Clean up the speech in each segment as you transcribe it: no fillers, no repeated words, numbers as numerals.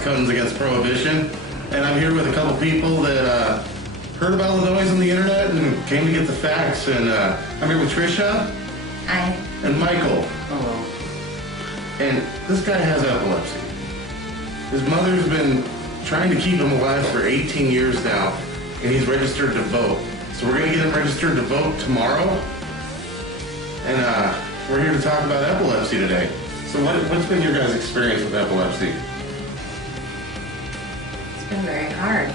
Dakotans against Prohibition, and I'm here with a couple people that heard about the noise on the internet and came to get the facts. And I'm here with Tricia. Hi. And Michael. Hello. And this guy has epilepsy. His mother's been trying to keep him alive for 18 years now, and he's registered to vote. So we're going to get him registered to vote tomorrow, and we're here to talk about epilepsy today. So what's been your guys' experience with epilepsy? It's been very hard.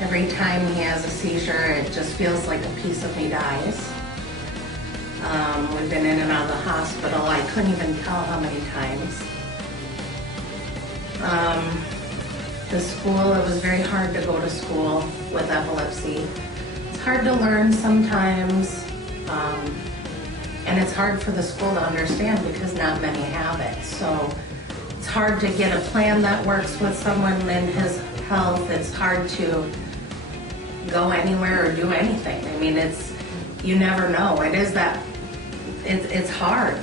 Every time he has a seizure, it just feels like a piece of me dies. We've been in and out of the hospital. I couldn't even tell how many times. The school, it was very hard to go to school with epilepsy. It's hard to learn sometimes, and it's hard for the school to understand because not many have it. So it's hard to get a plan that works with someone in his health. It's hard to go anywhere or do anything. I mean, you never know. It's hard.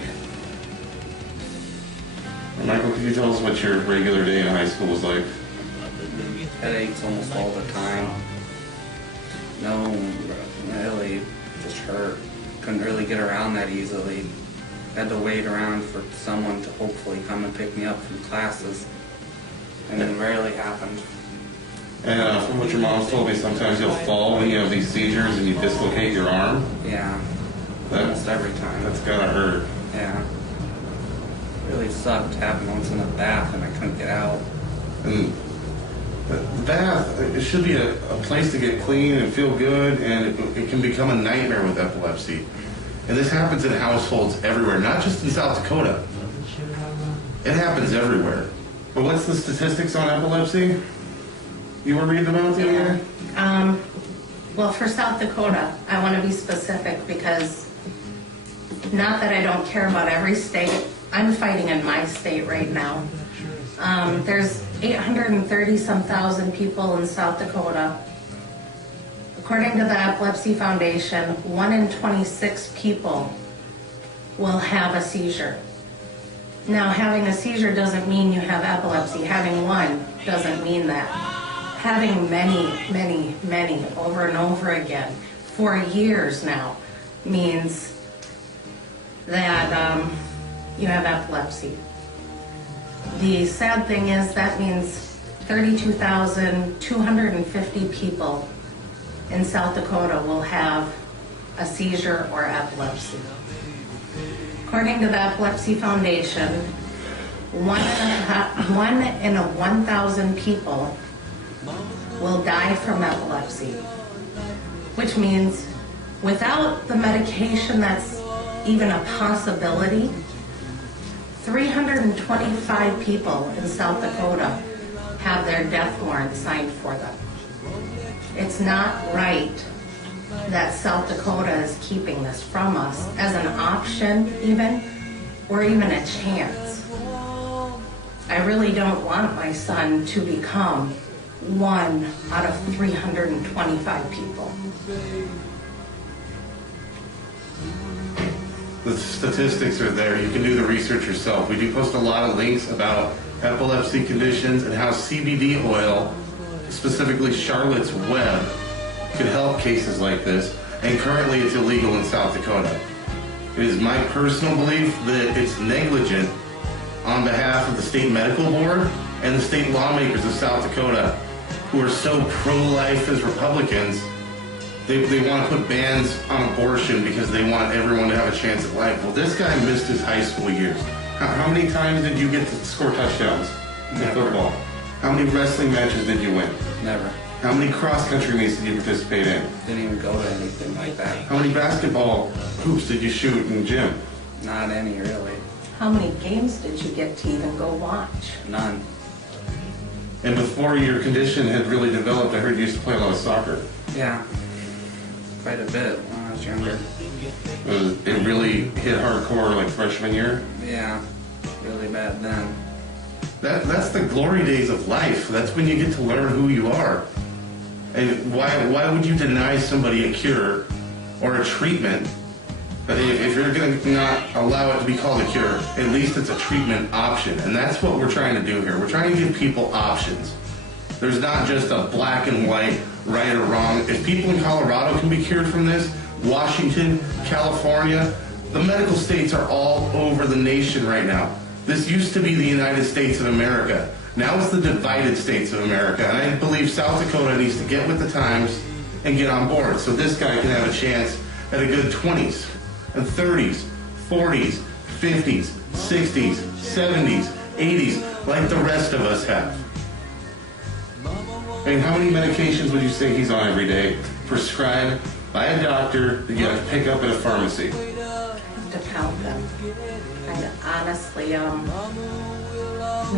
Michael, could you tell us what your regular day in high school was like? Headaches almost all the time. No, really, just hurt. Couldn't really get around that easily. Had to wait around for someone to hopefully come and pick me up from classes. And it rarely happened. And from what your mom's told me, sometimes you'll fall when you have these seizures and you dislocate your arm. Yeah, almost every time. That's gotta hurt. Yeah. Really sucked. Happened once in a bath and I couldn't get out. And the bath, it should be a place to get clean and feel good, and it can become a nightmare with epilepsy. And this happens in households everywhere, not just in South Dakota. It happens everywhere. But what's the statistics on epilepsy? You were reading about the other day? Well, for South Dakota, I want to be specific because not that I don't care about every state. I'm fighting in my state right now. There's 830-some thousand people in South Dakota. According to the Epilepsy Foundation, 1 in 26 people will have a seizure. Now, having a seizure doesn't mean you have epilepsy. Having one doesn't mean that. Having many, over and over again, for years now, means that you have epilepsy. The sad thing is that means 32,250 people in South Dakota will have a seizure or epilepsy. According to the Epilepsy Foundation, one in 1,000 people will die from epilepsy, which means without the medication that's even a possibility, 325 people in South Dakota have their death warrant signed for them. It's not right that South Dakota is keeping this from us as an option even, or even a chance. I really don't want my son to become one out of 325 people. The statistics are there. You can do the research yourself. We do post a lot of links about epilepsy conditions and how CBD oil, specifically Charlotte's Web, could help cases like this. And currently it's illegal in South Dakota. It is my personal belief that it's negligent on behalf of the state medical board and the state lawmakers of South Dakota, who are so pro-life as Republicans. They want to put bans on abortion because they want everyone to have a chance at life. Well, this guy missed his high school years. How many times did you get to score touchdowns in football? How many wrestling matches did you win? Never. How many cross-country meets did you participate in? Didn't even go to anything like that. How many basketball hoops did you shoot in the gym? Not any, really. How many games did you get to even go watch? None. And before your condition had really developed, I heard you used to play a lot of soccer. Yeah. Quite a bit when I was younger. It really hit hardcore like freshman year? Yeah, really bad then. That's the glory days of life. That's when you get to learn who you are. And why would you deny somebody a cure or a treatment But if you're going to not allow it to be called a cure, at least it's a treatment option. And that's what we're trying to do here. We're trying to give people options. There's not just a black and white, right or wrong. If people in Colorado can be cured from this, Washington, California, the medical states are all over the nation right now. This used to be the United States of America. Now it's the divided states of America. And I believe South Dakota needs to get with the times and get on board so this guy can have a chance at a good 20s and 30s, 40s, 50s, 60s, 70s, 80s, like the rest of us have. I mean, how many medications would you say he's on every day, prescribed by a doctor that you have to pick up at a pharmacy? I have to count them. And honestly, we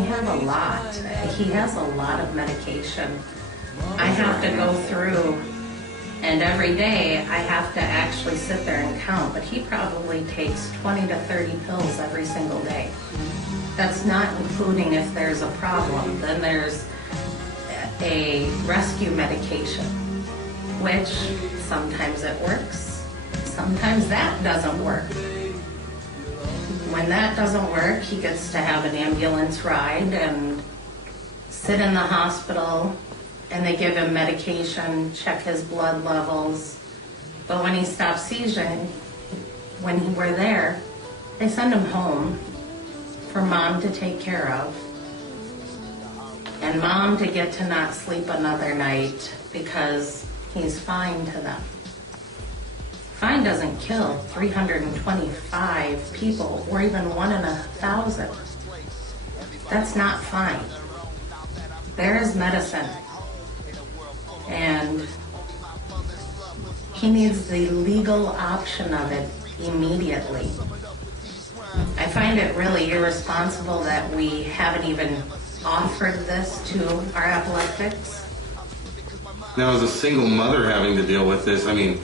have a lot. He has a lot of medication. I have to go through, and every day I have to actually sit there and count, but he probably takes 20 to 30 pills every single day. That's not including if there's a problem. Then there's a rescue medication, which sometimes it works, sometimes that doesn't work. When that doesn't work, he gets to have an ambulance ride and sit in the hospital, and they give him medication, check his blood levels. But when he stops seizing, when we're there, they send him home for mom to take care of, and mom to get to not sleep another night because he's fine to them. Fine doesn't kill 325 people or even 1 in 1,000. That's not fine. There is medicine. And he needs the legal option of it immediately. I find it really irresponsible that we haven't even offered this to our epileptics. Now, as a single mother having to deal with this, I mean,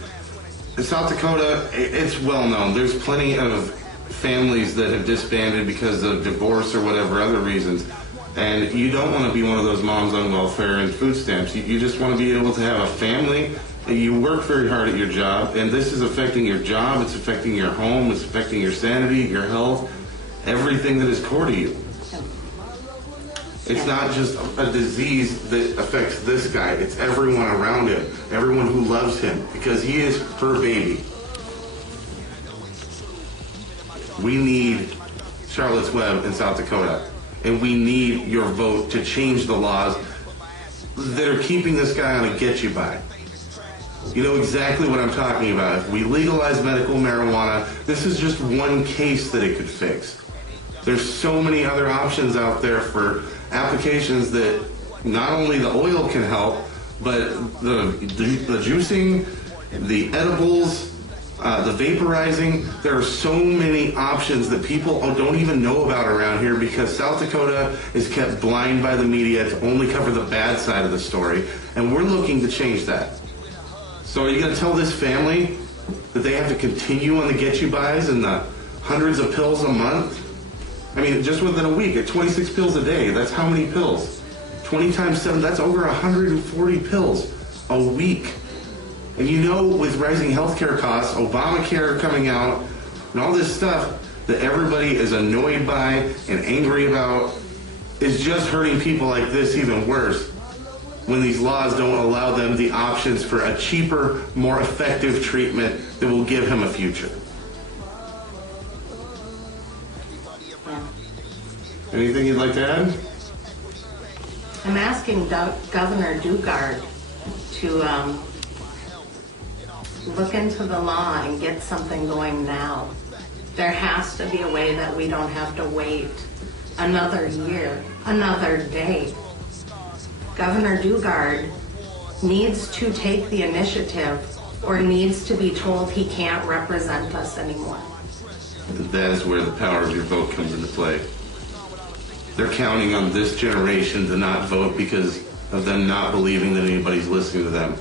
in South Dakota, it's well known. There's plenty of families that have disbanded because of divorce or whatever other reasons. And you don't want to be one of those moms on welfare and food stamps. You just want to be able to have a family. You work very hard at your job, and this is affecting your job, it's affecting your home, it's affecting your sanity, your health, everything that is core to you. It's not just a disease that affects this guy, it's everyone around him, everyone who loves him, because he is her baby. We need Charlotte's Web in South Dakota, and we need your vote to change the laws that are keeping this guy on a get-you-by. You know exactly what I'm talking about. If we legalize medical marijuana, this is just one case that it could fix. There's so many other options out there for applications that not only the oil can help, but the juicing, the edibles, the vaporizing. There are so many options that people don't even know about around here because South Dakota is kept blind by the media to only cover the bad side of the story, and we're looking to change that. So are you going to tell this family that they have to continue on the get-you-bys and the hundreds of pills a month? I mean, just within a week, at 26 pills a day, that's how many pills? 20 times 7, that's over 140 pills a week. And you know, with rising healthcare costs, Obamacare coming out, and all this stuff that everybody is annoyed by and angry about is just hurting people like this even worse when these laws don't allow them the options for a cheaper, more effective treatment that will give him a future. Anything you'd like to add? I'm asking Governor Dugard to look into the law and get something going now. There has to be a way that we don't have to wait another year, another day. Governor Dugard needs to take the initiative or needs to be told he can't represent us anymore. That is where the power of your vote comes into play. They're counting on this generation to not vote because of them not believing that anybody's listening to them.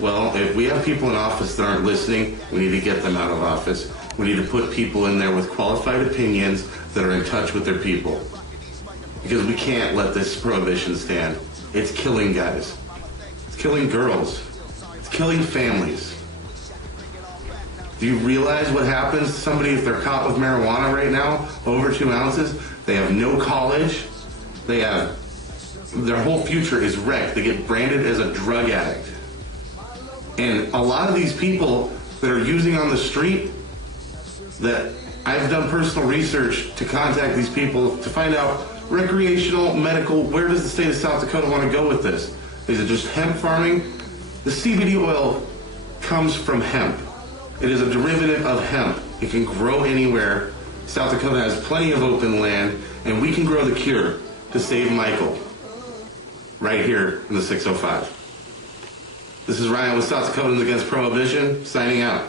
Well, if we have people in office that aren't listening, we need to get them out of office. We need to put people in there with qualified opinions that are in touch with their people. Because we can't let this prohibition stand. It's killing guys. It's killing girls. It's killing families. Do you realize what happens to somebody if they're caught with marijuana right now, over 2 ounces? They have no college. Their whole future is wrecked. They get branded as a drug addict. And a lot of these people that are using on the street, that I've done personal research to contact these people to find out recreational, medical, where does the state of South Dakota want to go with this? Is it just hemp farming? The CBD oil comes from hemp. It is a derivative of hemp. It can grow anywhere. South Dakota has plenty of open land, and we can grow the cure to save Michael right here in the 605. This is Ryan with South Dakotans Against Prohibition, signing out.